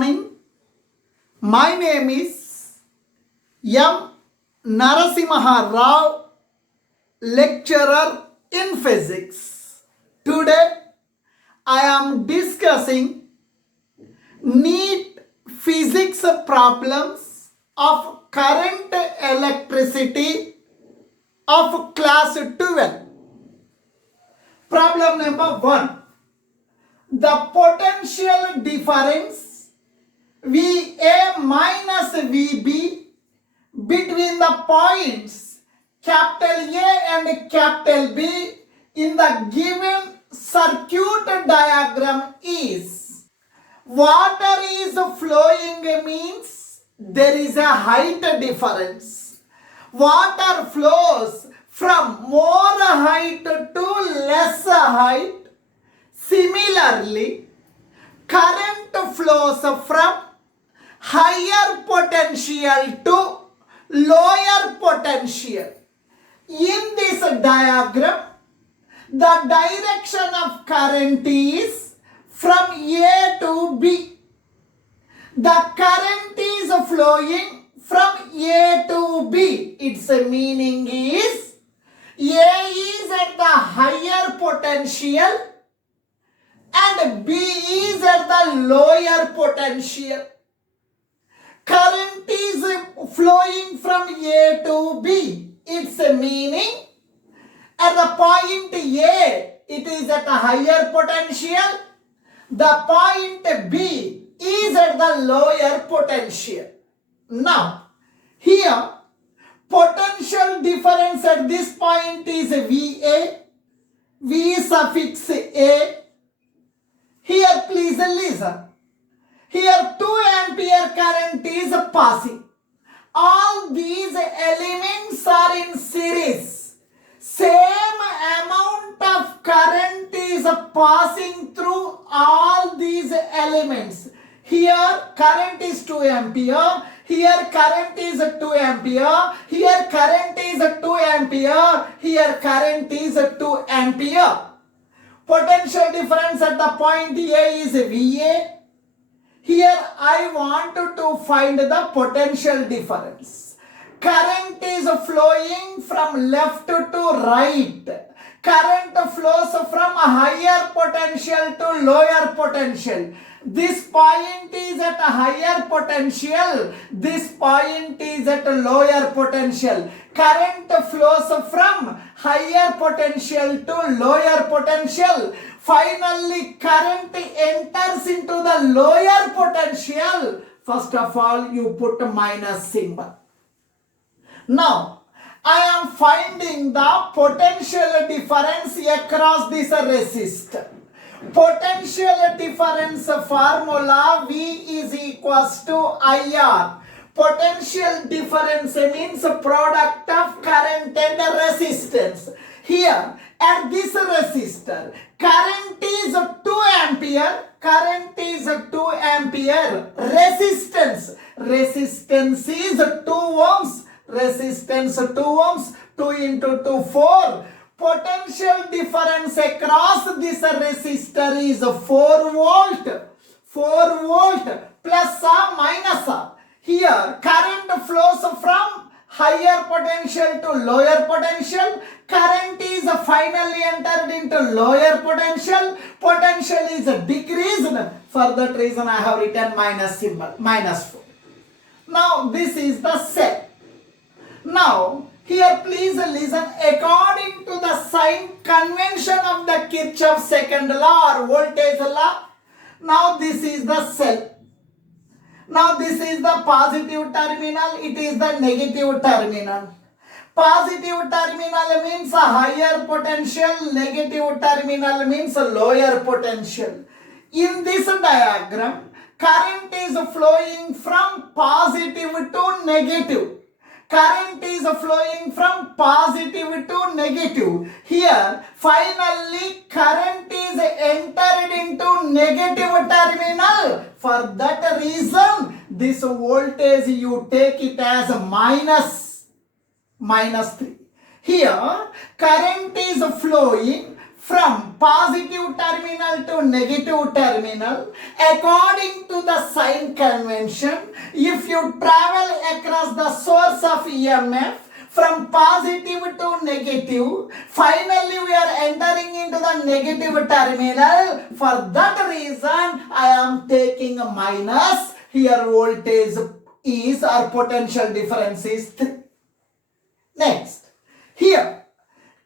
morning. My name is M. Narasimha Rao, lecturer in physics. Today I am discussing Neet physics problems of current electricity of class 12. Problem number 1. The potential difference VA minus VB between the points capital A and capital B in the given circuit diagram is water is flowing means there is a height difference. Water flows from more height to less height. Similarly, current flows from higher potential to lower potential. In this diagram, the direction of current is from A to B. The current is flowing from A to B. Its meaning is A is at the higher potential and B is at the lower potential. Current is flowing from A to B. Its meaning at the point A, it is at a higher potential. The point B is at the lower potential. Now, here, potential difference at this point is VA, V suffix A. Here, please listen. Here, 2 ampere current is passing. All these elements are in series. Same amount of current is passing through all these elements. Here, current is 2 ampere. Here, current is 2 ampere. Here, current is 2 ampere. Here, current is 2 ampere. Potential difference at the point A is VA. Here I want to find the potential difference. Current is flowing from left to right. Current flows from a higher potential to lower potential. This point is at a higher potential. This point is at a lower potential. Current flows from higher potential to lower potential. Finally, current enters into the lower potential. First of all, you put a minus symbol. Now, I am finding the potential difference across this resistor. Potential difference formula V is equals to IR. Potential difference means product of current and resistance. Here, at this resistor, current is 2 ampere. Current is 2 ampere. Resistance is 2 ohms. Resistance 2 ohms. 2 into 2, 4. Potential difference across this resistor is 4 volt. 4 volt plus or minus or. Here, current flows from higher potential to lower potential. Current is finally entered into lower potential. Potential is decreased. For that reason, I have written minus symbol, minus 4. Now, this is the cell. Now, here please listen. According to the sign convention of the Kirchhoff's second law or voltage law, now this is the cell. Now this is the positive terminal, it is the negative terminal. Positive terminal means a higher potential, negative terminal means a lower potential. In this diagram, current is flowing from positive to negative. Current is flowing from positive to negative. Here, finally, current is entered into negative terminal. For that reason, this voltage you take it as minus 3. Here, current is flowing from positive terminal to negative terminal, according to the sign convention, if you travel across the source of EMF from positive to negative, finally we are entering into the negative terminal. For that reason, I am taking a minus. Here voltage is, or potential difference is 3. Next, here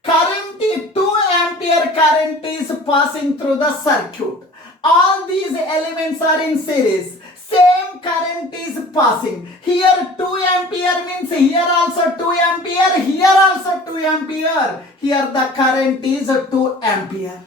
current, 2 ampere current is passing through the circuit. All these elements are in series. Same current is passing. Here 2 ampere means here also 2 ampere, here also 2 ampere. Here the current is 2 ampere.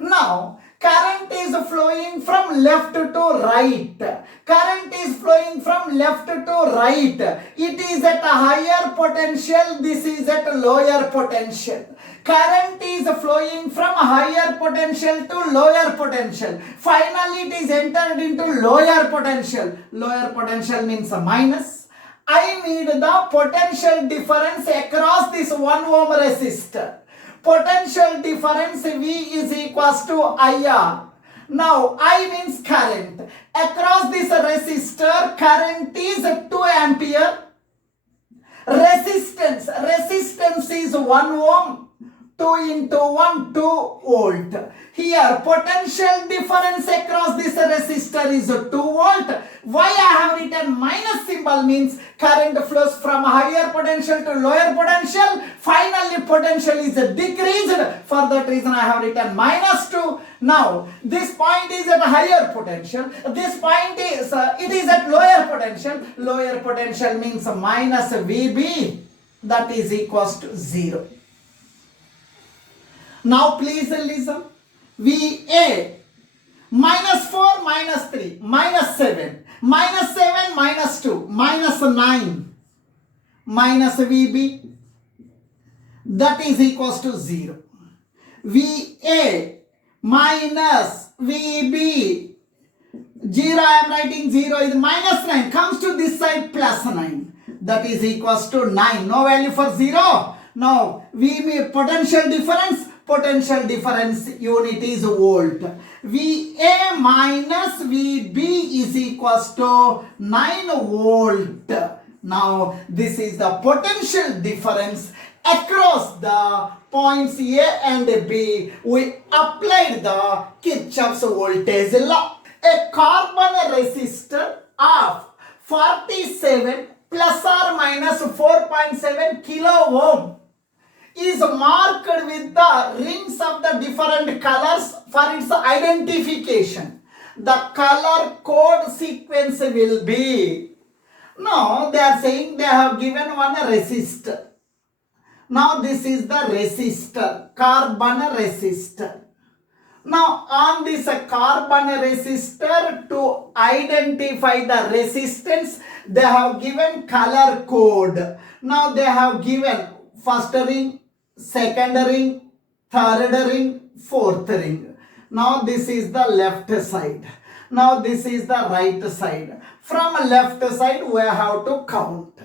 Now, current is flowing from left to right. Current is flowing from left to right. It is at a higher potential. This is at a lower potential. Current is flowing from higher potential to lower potential. Finally, it is entered into lower potential. Lower potential means a minus. I need the potential difference across this 1 ohm resistor. Potential difference V is equals to IR. Now, I means current. Across this resistor, current is 2 ampere. Resistance is 1 ohm. 2 into 1, 2 volt. Here, potential difference across this resistor is 2 volt. Why I have written minus symbol means current flows from higher potential to lower potential. Finally, potential is decreased. For that reason, I have written minus 2. Now, this point is at higher potential. This point is, it is at lower potential. Lower potential means minus VB. That is equals to 0. Now please listen. VA minus 4 minus 3 minus 7 minus 7 minus 2 minus 9 minus VB, that is equals to 0. VA minus VB, 0 I am writing 0 is minus 9, comes to this side plus 9, that is equals to 9. No value for 0. Now VB potential difference unit is volt. VA minus VB is equals to 9 volt. Now this is the potential difference across the points A and B. We applied the Kirchhoff's voltage law. A carbon resistor of 47 plus or minus 4.7 kilo ohm is marked with the rings of the different colors for its identification. The color code sequence will be, now they are saying they have given one resistor. Now this is the resistor, carbon resistor. Now on this carbon resistor, to identify the resistance, they have given color code. Now they have given first ring, second ring, third ring, fourth ring. Now this is the left side. Now this is the right side. From left side we have to count.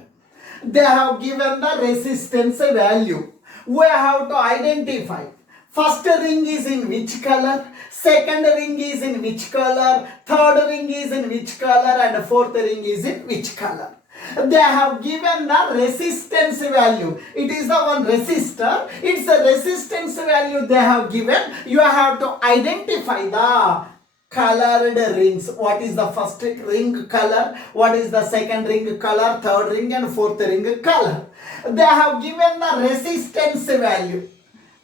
They have given the resistance value. We have to identify. First ring is in which color, second ring is in which color, third ring is in which color, and fourth ring is in which color. They have given the resistance value. It is the one resistor. It's a resistance value they have given. You have to identify the colored rings. What is the first ring color? What is the second ring color? Third ring and fourth ring color. They have given the resistance value.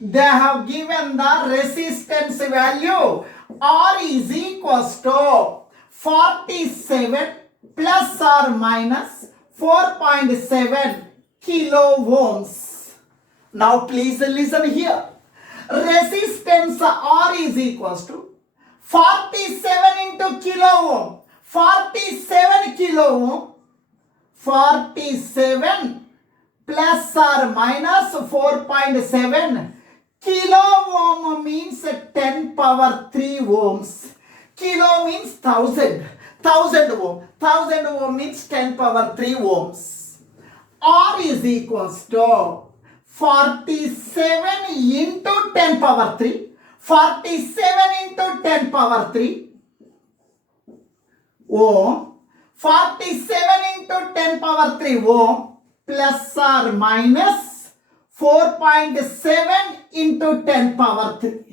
They have given the resistance value. R is equals to 47 plus or minus 4.7 kilo ohms. Now please listen here. Resistance R is equals to 47 into kilo ohm. 47 kilo ohm. 47 plus or minus 4.7 kilo ohm means 10 power 3 ohms. Kilo means 1000. 1000 ohm. 1000 ohm means 10 power 3 ohms. R is equals to 47 into 10 power 3. 47 into 10 power 3 ohm. 47 into 10 power 3 ohm plus or minus 4.7 into 10 power 3.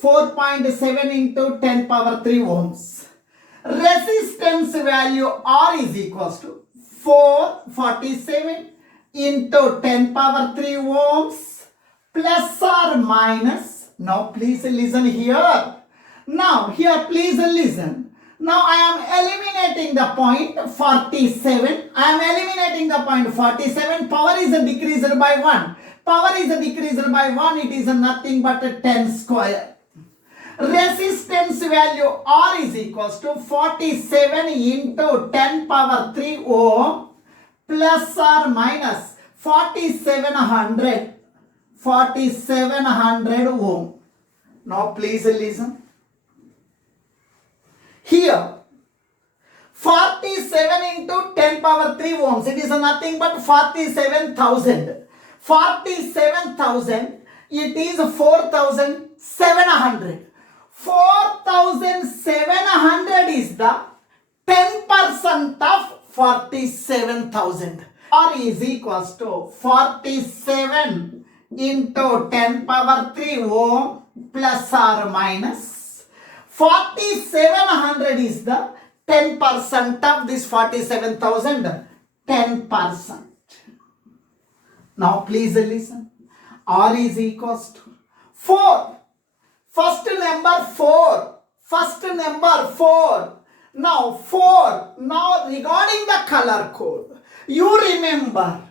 4.7 into 10 power 3 ohms. Resistance value R is equals to 447 into 10 power 3 ohms plus or minus. Now please listen here. Now here please listen. Now I am eliminating the point 47. I am eliminating the point 47. Power is decreased by 1. Power is decreased by 1. It is nothing but 10 square. Resistance value R is equals to 47 into 10 power 3 ohm plus or minus 4700 ohm. Now please listen. Here 47 into 10 power 3 ohms, it is nothing but 47,000. 47,000, it is 4,700. 4,700 is the 10% of 47,000. R is equals to 47 into 10 power 3 ohm plus or minus 4700 is the 10% of this 47,000. 10%. Now please listen. R is equals to 4. First number 4. First number 4. Now 4. Now regarding the color code, you remember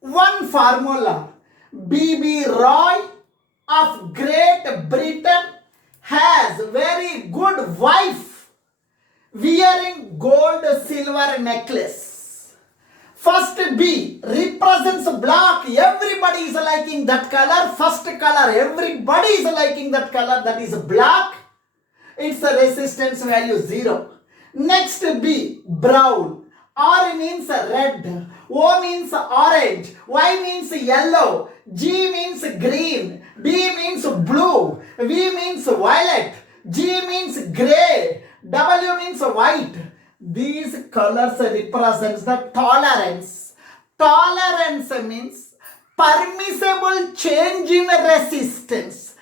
one formula. B.B. Roy of Great Britain has very good wife wearing gold silver necklace. First B represents black. Everybody is liking that color. First color, everybody is liking that color. That is black. Its resistance value 0. Next B, brown. R means red. O means orange. Y means yellow. G means green. B means blue. V means violet. G means grey. W means white. These colors represents the tolerance. Tolerance means permissible change in resistance.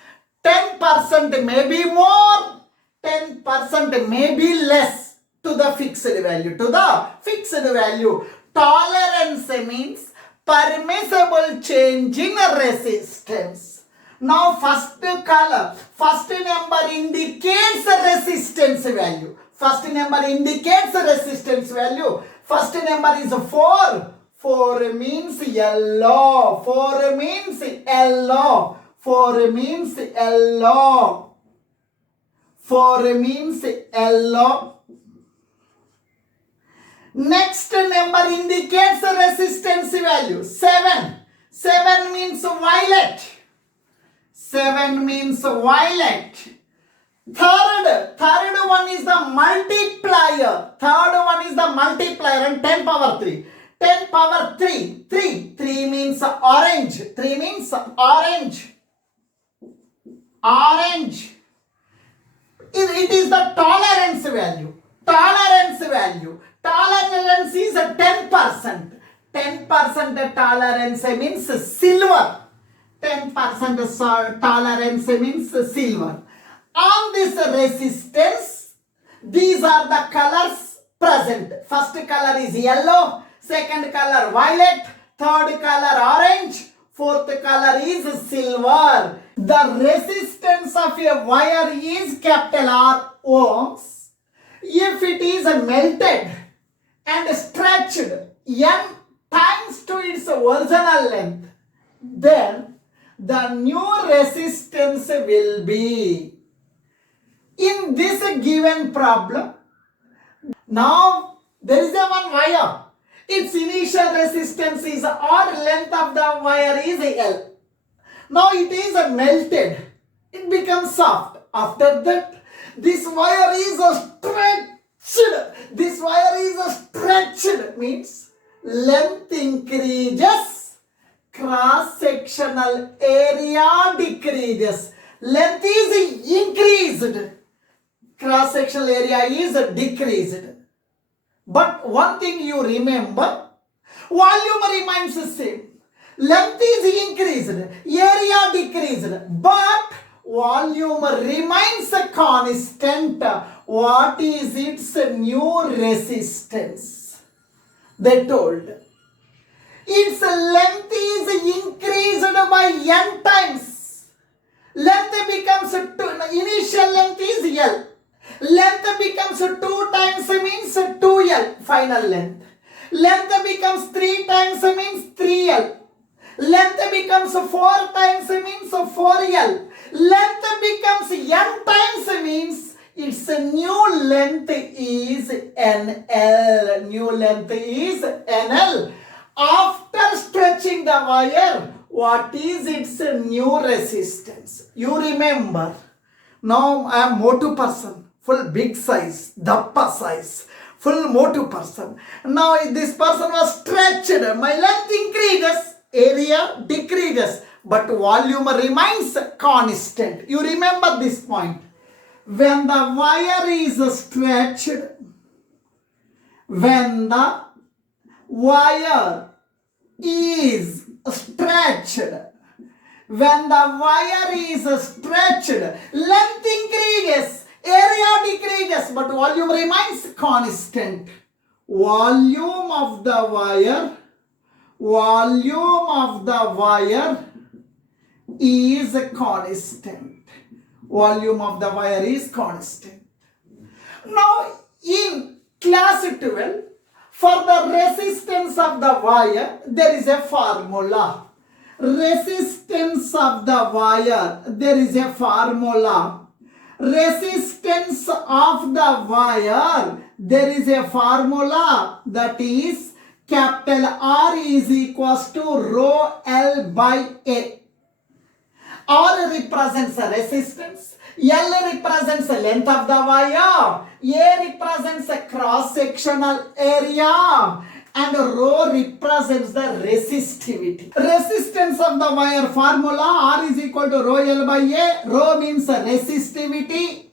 10% may be more, 10% may be less to the fixed value. To the fixed value. Tolerance means permissible change in resistance. Now first color, first number indicates resistance value. First number indicates resistance value. First number is 4. 4 means yellow. 4 means yellow. 4 means yellow. 4 means yellow. Next number indicates resistance value. 7. 7 means violet. 7 means violet. Third one is the multiplier. Third one is the multiplier and 10 power 3. 10 power 3. 3 means orange. 3 means orange. Orange. It is the tolerance value. Tolerance value. Tolerance is 10%. 10% tolerance means silver. 10% tolerance means silver. On this resistance, these are the colors present. First color is yellow, second color violet, third color orange, fourth color is silver. The resistance of a wire is capital R ohms. If it is melted and stretched n times to its original length, then the new resistance will be. In this given problem, now there is a one wire. Its initial resistance is R, length of the wire is L. Now it is melted. It becomes soft. After that, this wire is stretched. This wire is stretched means length increases, cross-sectional area decreases. Length is increased. Cross-sectional area is decreased. But one thing you remember, volume remains the same. Length is increased, area decreased, but volume remains constant. What is its new resistance? They told. Its length is increased by n times. Length becomes 2, initial length is L. Length becomes 2 times means 2L, final length. Length becomes 3 times means 3L. Length becomes 4 times means 4L. Length becomes n times means its new length is NL. New length is NL. After stretching the wire, what is its new resistance? You remember, now I am motu person, full big size, dappa size, full motu person. Now this person was stretched, my length increases, area decreases, but volume remains constant. You remember this point. When the wire is stretched, when the wire is stretched, when the wire is stretched, length increases, area decreases, but volume remains constant. Volume of the wire is constant. Volume of the wire is constant. Now in class 12, for the resistance of the wire, there is a formula. Resistance of the wire, there is a formula. Resistance of the wire, there is a formula, that is capital R is equals to rho L by A. R represents a resistance, L represents the length of the wire, A represents a cross-sectional area, and rho represents the resistivity. Resistance of the wire formula, R is equal to rho L by A. Rho means resistivity.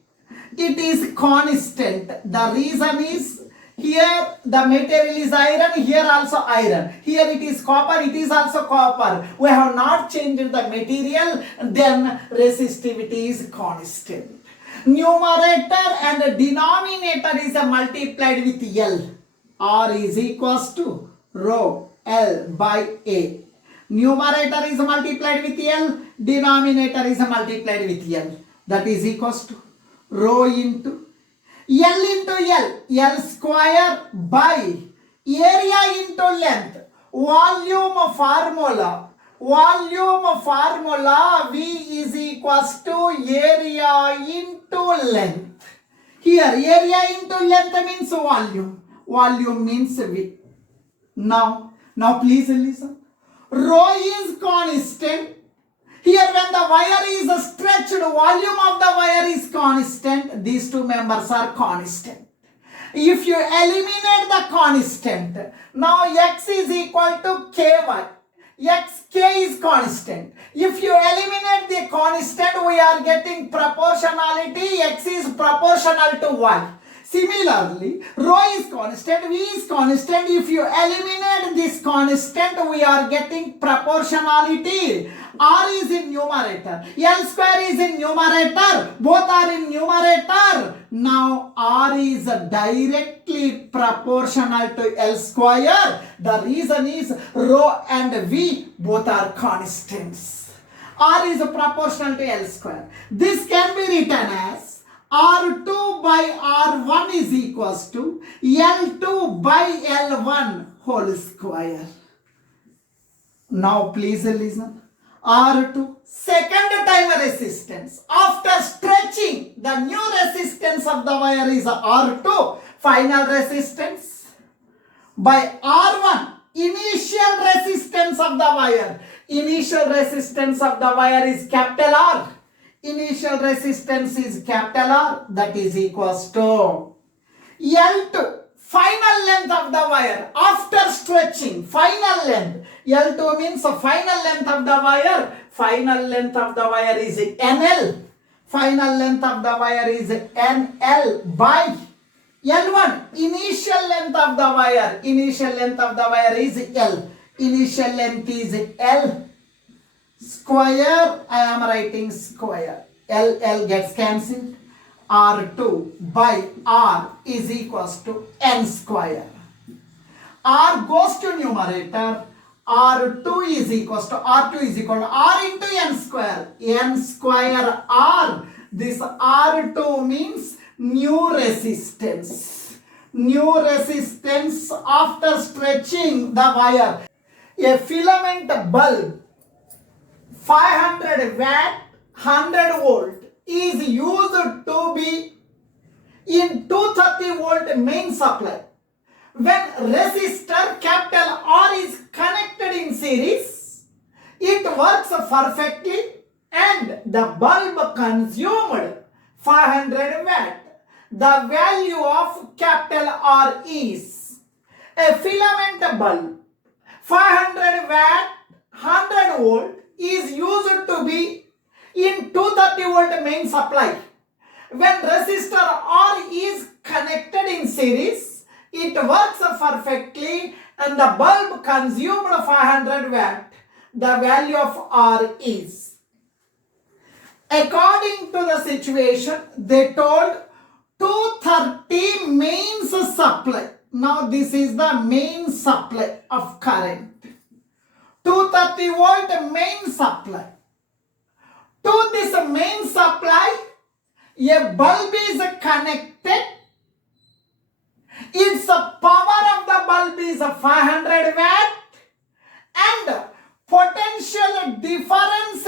It is constant. The reason is, here the material is iron, here also iron. Here it is copper, it is also copper. We have not changed the material, then resistivity is constant. Numerator and denominator is multiplied with L. R is equals to rho L by A. Numerator is multiplied with L, denominator is multiplied with L. That is equals to rho into L square by area into length. Volume formula, V is equals to area into length. Here area into length means volume. Volume means V. Now please listen. Rho is constant. Here when the wire is stretched, volume of the wire is constant. These two members are constant. If you eliminate the constant, now X is equal to Ky. K is constant. If you eliminate the constant, we are getting proportionality. X is proportional to Y. Similarly, rho is constant, V is constant. If you eliminate this constant, we are getting proportionality. R is in numerator, L square is in numerator, both are in numerator. Now R is directly proportional to L square. The reason is rho and V both are constants. R is proportional to L square. This can be written as R2 by R1 is equals to L2 by L1 whole square. Now please listen. R2, second time resistance. After stretching, the new resistance of the wire is R2, final resistance, by R1, initial resistance of the wire. Initial resistance of the wire is capital R. Initial resistance is capital R, that is equals to L2, final length of the wire after stretching, final length. L2 means the final length of the wire. final length of the wire is NL. Final length of the wire is NL by L1. Initial length of the wire. Initial length of the wire is L. Initial length is L square. I am writing square. L gets cancelled. R2 by R is equals to N square. R goes to numerator. R2 is equals to R into N square. N square R. This R2 means new resistance. New resistance after stretching the wire. A filament bulb 500 watt 100 volt is used to be in 230 volt main supply. When resistor capital R is connected in series, it works perfectly and the bulb consumed 500 watt. The value of capital R is a filament bulb 500 watt 100 volt is used to be in 230 volt main supply. When resistor R is connected in series, it works perfectly and the bulb consumed 500 watt. The value of R is. According to the situation, they told 230 mains supply. Now this is the main supply of current. 230 volt main supply. To this main supply, a bulb is connected. Its power of the bulb is 500 watt and potential difference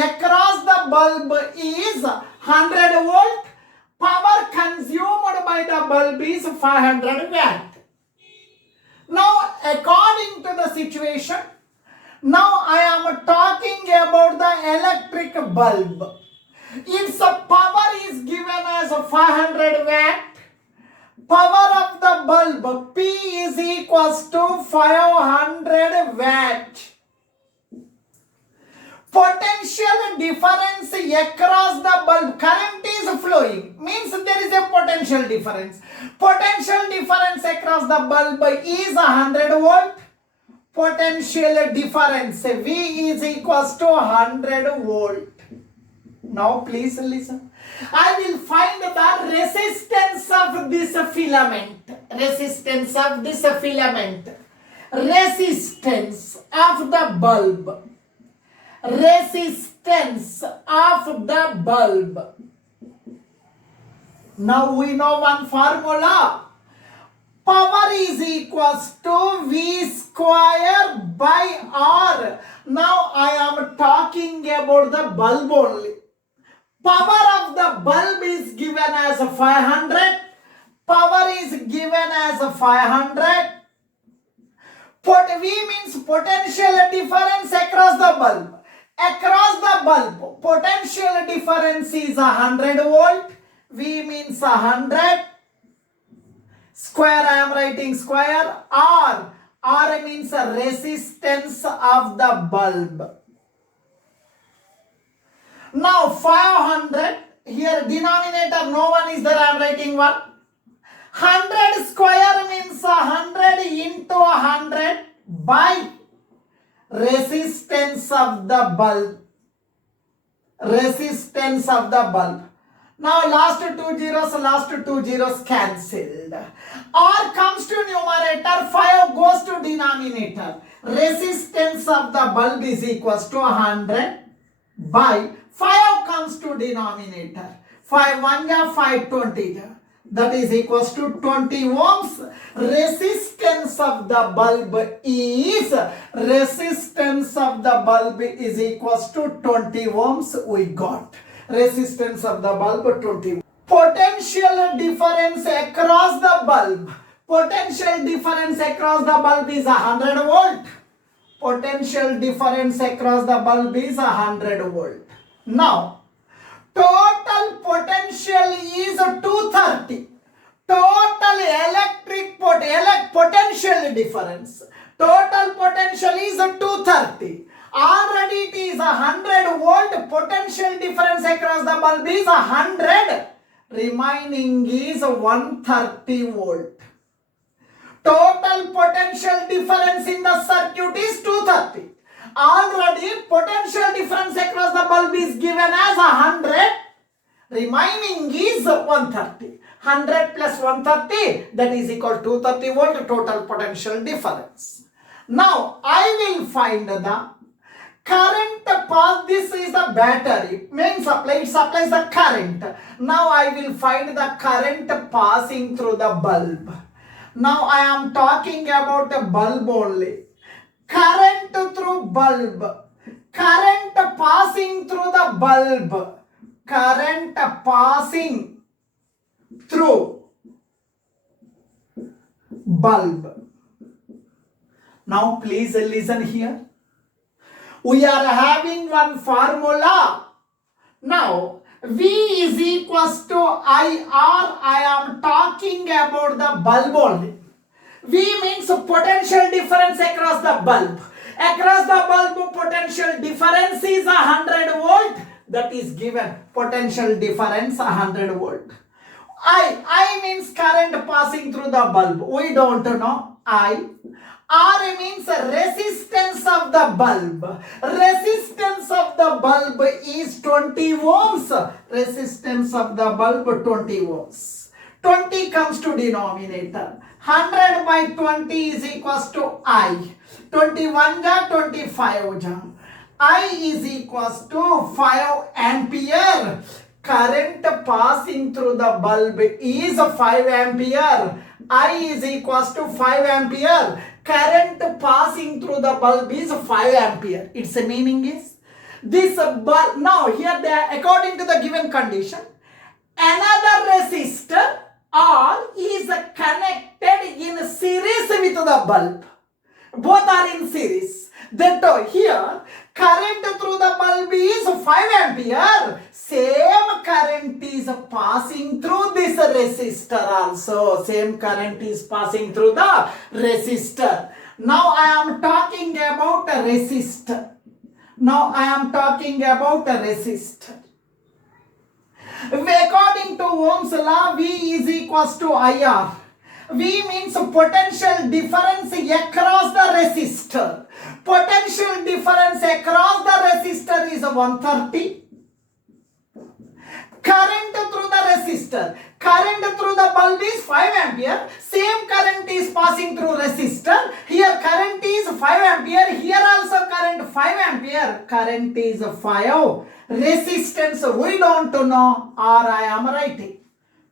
across the bulb is 100 volt. Power consumed by the bulb is 500 watt. Now, according to the situation, now I am talking about the electric bulb. Its power is given as 500 watt. Power of the bulb P is equals to 500 watt. Potential difference across the bulb. Current is flowing. Means there is a potential difference. Potential difference across the bulb is 100 volt. Potential difference V is equals to 100 volt. Now please listen. I will find the resistance of this filament. Resistance of this filament. Resistance of the bulb. Resistance of the bulb. Now we know one formula. Power is equals to V square by R. Now I am talking about the bulb only. Power of the bulb is given as 500. Power is given as 500. V means potential difference across the bulb. Across the bulb, potential difference is 100 volt. V means 100. Square, I am writing square. R. R means resistance of the bulb. Now 500, here denominator no one is there, I am writing 1. 100 square means 100 into 100 by resistance of the bulb. Resistance of the bulb. Now last two zeros cancelled. R comes to numerator, 5 goes to denominator. Resistance of the bulb is equals to 100 by 5 comes to denominator. 5 1 ga 5 20 ga. That is equals to 20 ohms. Resistance of the bulb is equals to 20 ohms. We got resistance of the bulb 20. Potential difference across the bulb. Potential difference across the bulb is 100 volt. Potential difference across the bulb is 100 volt. Now, total potential is 230. total potential difference. Total potential is 230. Already it is 100 volt. Potential difference across the bulb is 100. Remaining is 130 volt. Total potential difference in the circuit is 230. Already potential difference across the bulb is given as 100. Remaining is 130. 100 plus 130, that is equal to 230 volt total potential difference. Now I will find the current path. This is the battery. Main supply, it supplies the current. Now I will find the current passing through the bulb. Now I am talking about the bulb only. Current through bulb. Current passing through the bulb. Current passing through bulb. Now please listen here. We are having one formula. Now V is equals to IR. I am talking about the bulb only. V means potential difference across the bulb. Across the bulb potential difference is 100 volt. That is given. Potential difference 100 volt. I means current passing through the bulb. We don't know. R means resistance of the bulb. Resistance of the bulb is 20 ohms. Resistance of the bulb 20 ohms. 20 comes to denominator. 100 by 20 is equals to I. 21 ja 25 ja. I is equals to 5 ampere. Current passing through the bulb is 5 ampere. I is equals to 5 ampere. Current passing through the bulb is 5 ampere. Its meaning is this bulb. Now here they are, according to the given condition, another resistor R is connected in series with the bulb. Both are in series. That here current through the bulb is 5 ampere. Same current is passing through this resistor also. Same current is passing through the resistor. Now I am talking about a resistor. Now I am talking about a resistor. According to Ohm's law, V is equals to IR. V means potential difference across the resistor. Potential difference across the resistor is 130. Current through the resistor. Current through the bulb is 5 ampere. Same current is passing through resistor. Here current is 5 ampere. Here also current 5 ampere. Current is 5. Resistance we don't know, or I am writing.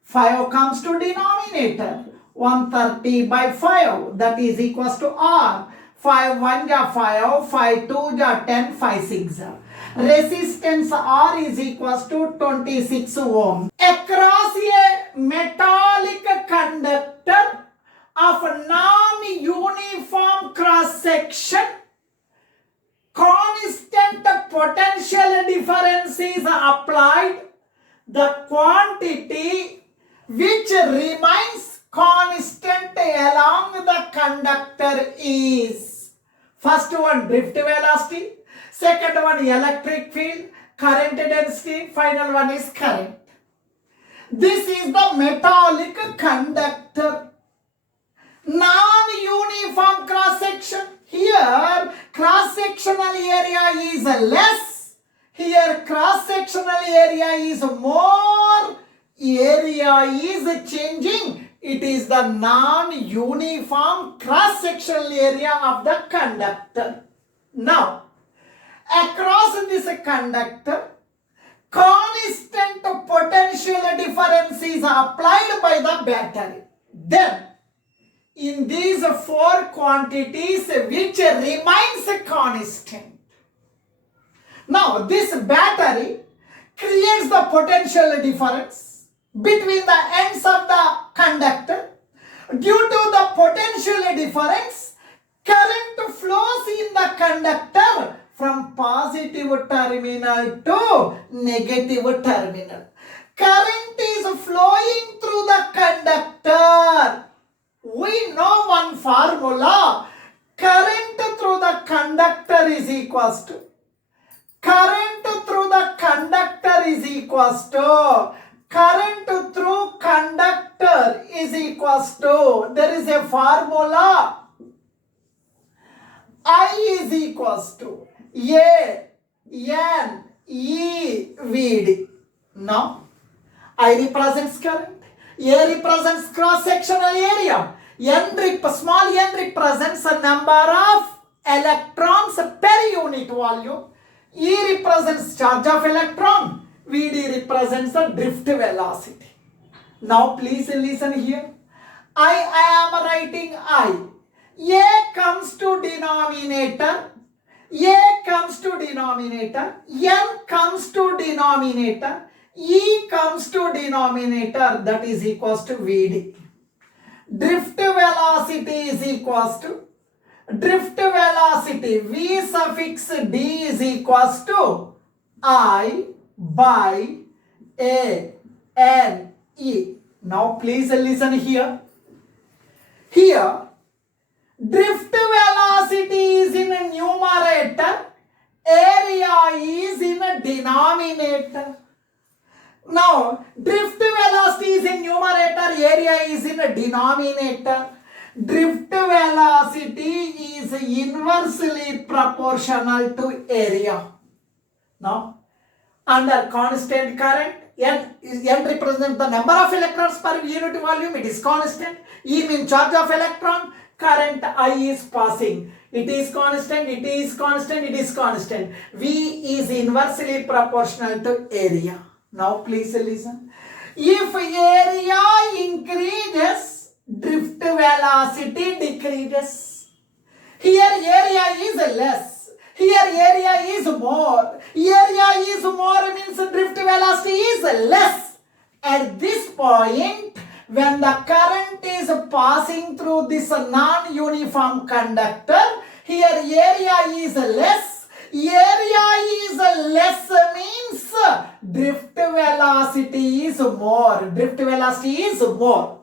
5 comes to denominator. 130 by 5, that is equals to R. 5 1 ja 5, 5 2 ja 10, 5 6 ja. Resistance R is equals to 26 ohm. Across a metallic conductor of non-uniform cross section, constant potential difference is applied. The quantity which remains constant along the conductor is, first one drift velocity, second one electric field, current density, final one is current. This is the metallic conductor. Non-uniform cross section. Here cross sectional area is less. Here cross sectional area is more. Area is changing. It is the non-uniform cross sectional area of the conductor. Now, across this conductor, constant potential difference is applied by the battery. Then, in these four quantities which remains constant. Now, this battery creates the potential difference between the ends of the conductor. Due to the potential difference, current flows in the conductor from positive terminal to negative terminal. current is flowing through the conductor. We know one formula. Current through the conductor is equals to. Current through the conductor is equals to. Current through conductor is equals to. There is a formula. I is equals to A N E V D. Now, I represents current. A represents cross-sectional area. Small n represents a number of electrons per unit volume. E represents charge of electron. Vd represents the drift velocity. Now please listen here. I am writing I. A comes to denominator. A comes to denominator. N comes to denominator. E comes to denominator. That is equals to Vd. Drift velocity is equals to drift velocity V suffix D is equals to I by A N E. Now please listen here. Here drift velocity is in a numerator, area is in a denominator. Now, drift velocity is in numerator, area is in a denominator. Drift velocity is inversely proportional to area. Now, under constant current, N represents the number of electrons per unit volume, it is constant. E means charge of electron, current I is passing. It is constant, it is constant, it is constant. V is inversely proportional to area. Now please listen. If area increases, drift velocity decreases. Here area is less. Here area is more. Area is more means drift velocity is less. At this point, when the current is passing through this non-uniform conductor, here area is less. Area is less means drift velocity is more. Drift velocity is more.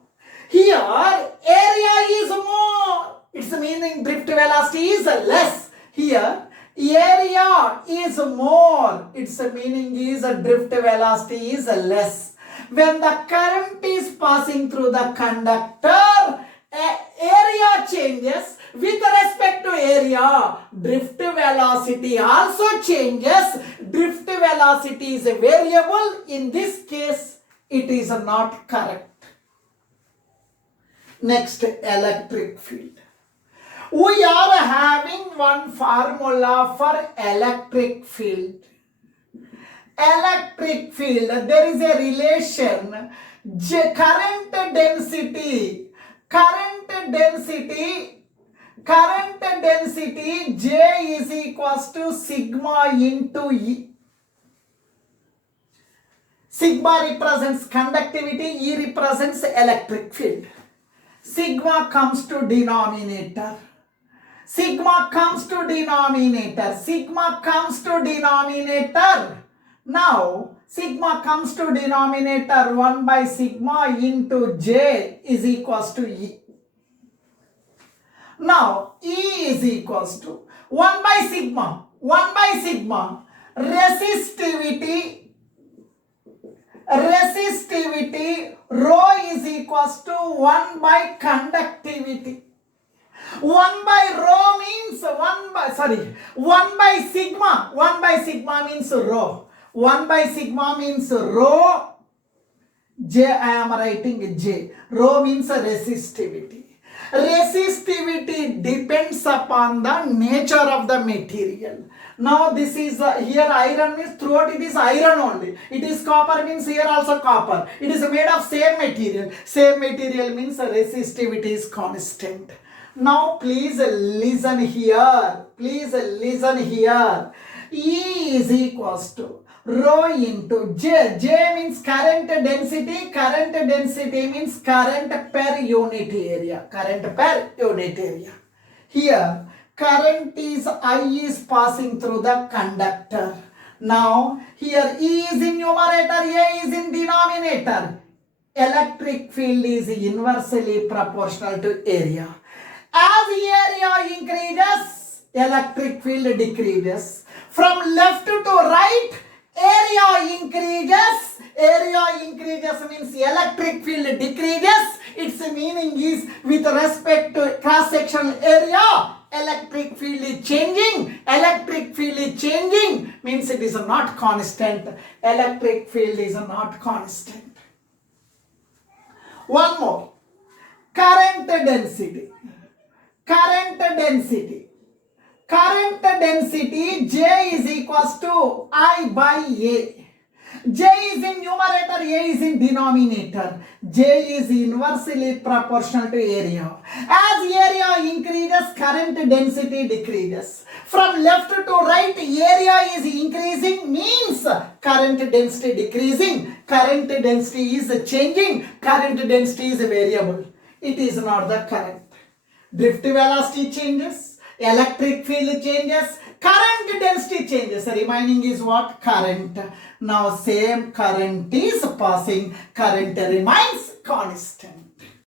Here area is more. It's meaning drift velocity is less. Here area is more. Its meaning is drift velocity is less. When the current is passing through the conductor, area changes. With respect to area, drift velocity also changes. Drift velocity is a variable. In this case, it is not correct. Next, electric field. We are having one formula for electric field. Electric field, there is a relation. Current density J is equals to sigma into E. Sigma represents conductivity, E represents electric field. Sigma comes to denominator. Sigma comes to denominator. Sigma comes to denominator. Now, sigma comes to denominator 1 by sigma into J is equals to E. Now, E is equals to 1 by sigma, resistivity, rho is equals to 1 by conductivity. 1 by rho means 1 by sigma means rho. 1 by sigma means rho, J I am writing J. Rho means resistivity. Resistivity depends upon the nature of the material. Now this is here iron means throughout it is iron only. It is copper means here also copper. It is made of same material. Same material means resistivity is constant. Now please listen here. E is equals to rho into J. J means current density. Current density means current per unit area. Here, current is I is passing through the conductor. Now, here E is in numerator, A is in denominator, electric field is inversely proportional to area. As area increases, electric field decreases. From left to right, area increases. Area increases means electric field decreases. Its meaning is with respect to cross-sectional area, electric field is changing. Electric field is changing means it is not constant. Electric field is not constant. One more. Current density. Current density. Current density J is equals to I by A. J is in numerator, A is in denominator. J is inversely proportional to area. As area increases, current density decreases. From left to right, area is increasing means current density decreasing. Current density is changing. Current density is variable. It is not the current. Drift velocity changes. Electric field changes. Current density changes. Remaining is what? Current. Now same current is passing. Current remains constant.